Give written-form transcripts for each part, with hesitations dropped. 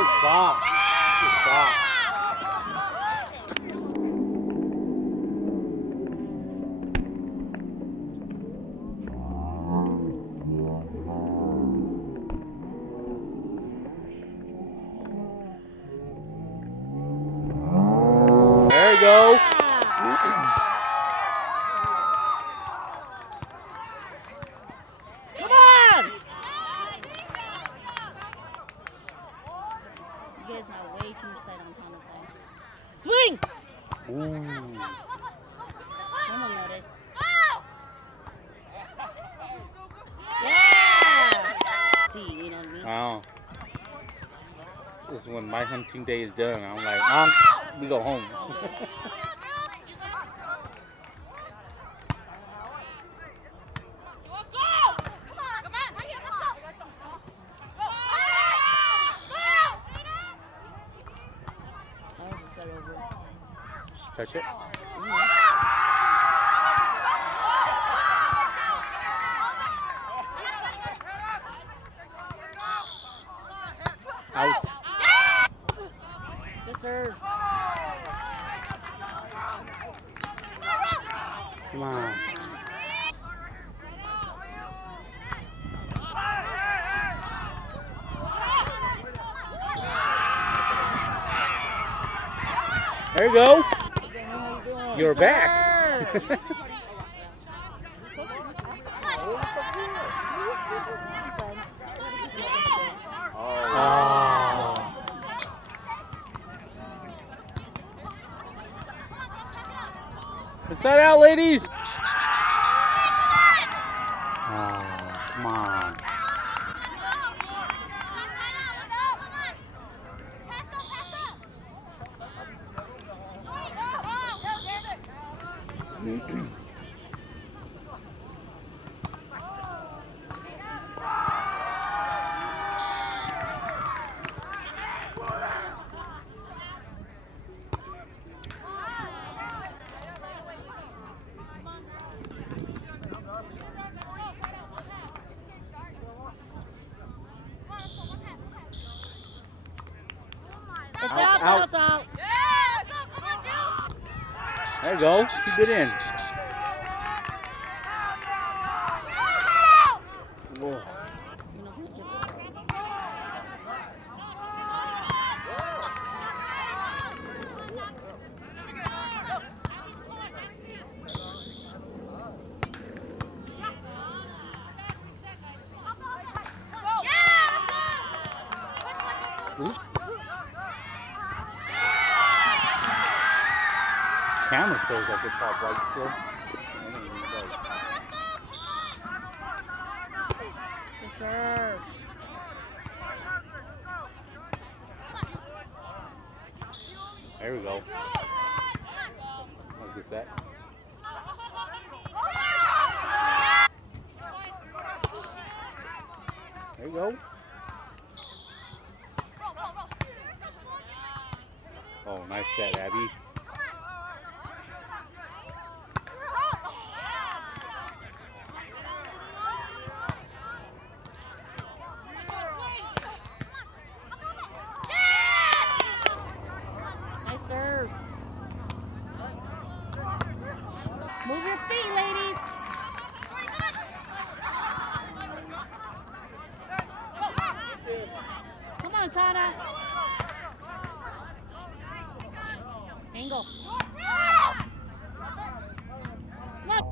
Good spot. Good spot. There you go. Come on! You guys have way too much sight on Thomas side. Swing! Ooh. Someone let it. Yeah! See, you know what I mean? Wow. This is when my hunting day is done. I'm like, we go home. Touch it. Out. Good serve. Come on. There you go. You're back. Oh. Let's start out, ladies. Oh, come on. It's out, it's out. There you go. Keep it in. Whoa. Camera shows like it's all bright still. Good serve. There we go. Like this that. There you go. Oh, nice set, Abby. Nice serve. Move your feet, ladies. Come on, Tana. Angle. Come on.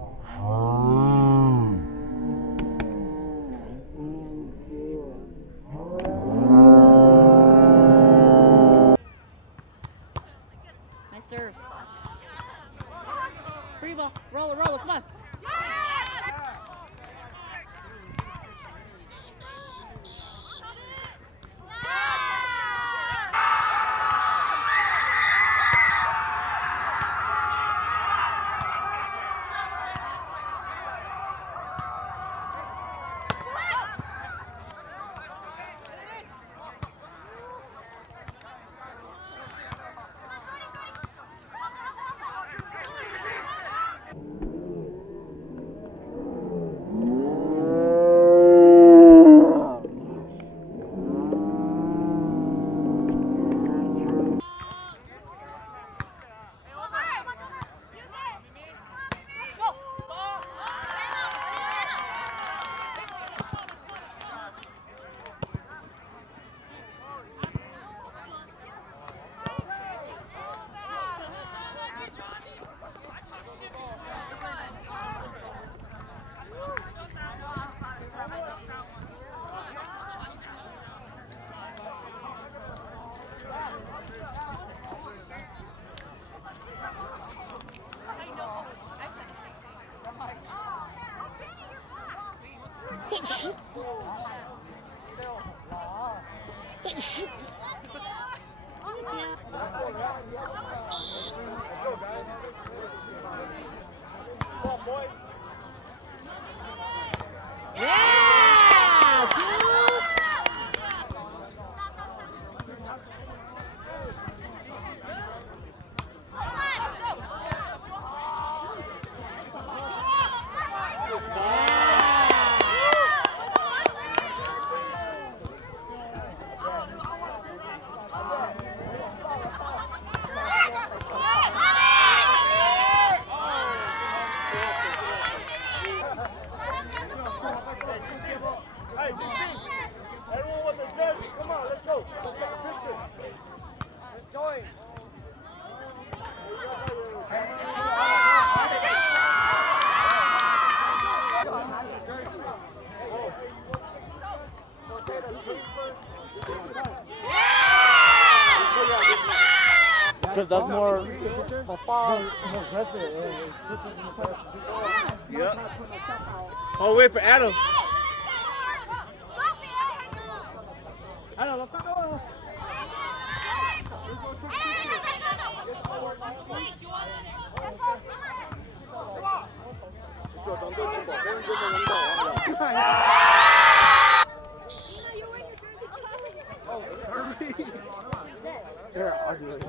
Nice serve. Free ball. Roll it, come on. Because that's more far, more aggressive. Yep. Oh, wait for Adam. Adam, let's go. Here, I'll do it.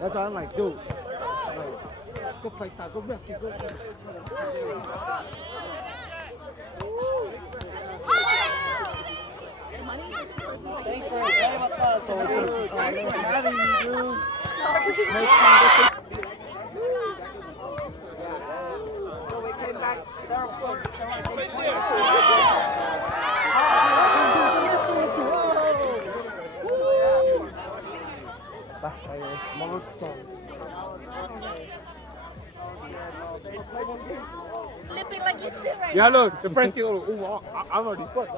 That's what I'm like, dude. Like, go play that. Go back. Go back. Thanks for playing with us. Thanks for having me, dude. Flipping like you too right Yeah, look, the French kid goes, ooh, I'm already fucked.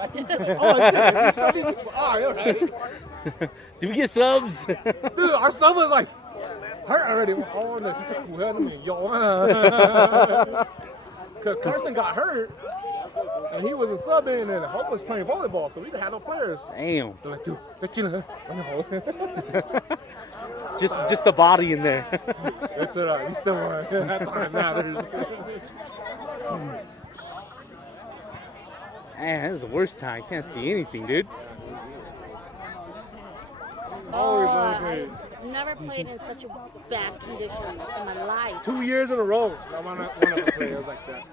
Oh, shit. Oh, right. Did we get subs? Dude, our stuff was like hurt already. Oh, no, she took cool me. Yo. Because Carson got hurt, and he was a sub in, and Hope was playing volleyball, so we didn't have no players. Damn. They're like, dude, let's chill. Just the body in there. It's alright. We still won. That's all that matters. Man, this is the worst time. I can't see anything, dude. Always Oh, okay. I've never played in such a bad conditions in my life. 2 years in a row, I want to play. It was like that.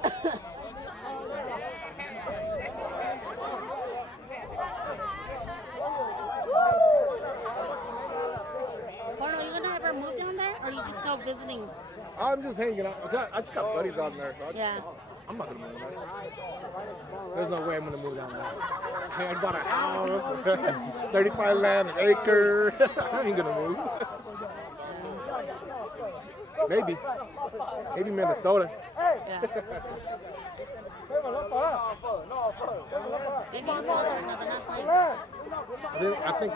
Porno, you gonna ever move down there, or are you just still visiting? I'm just hanging out. I just got buddies out there. So Yeah. I'm not going to move there. There's no way I'm going to move down there. Hey, I bought a house, 35 land, an acre. I ain't going to move. Maybe. Maybe Minnesota. Yeah. Maybe you guys are not playing. I think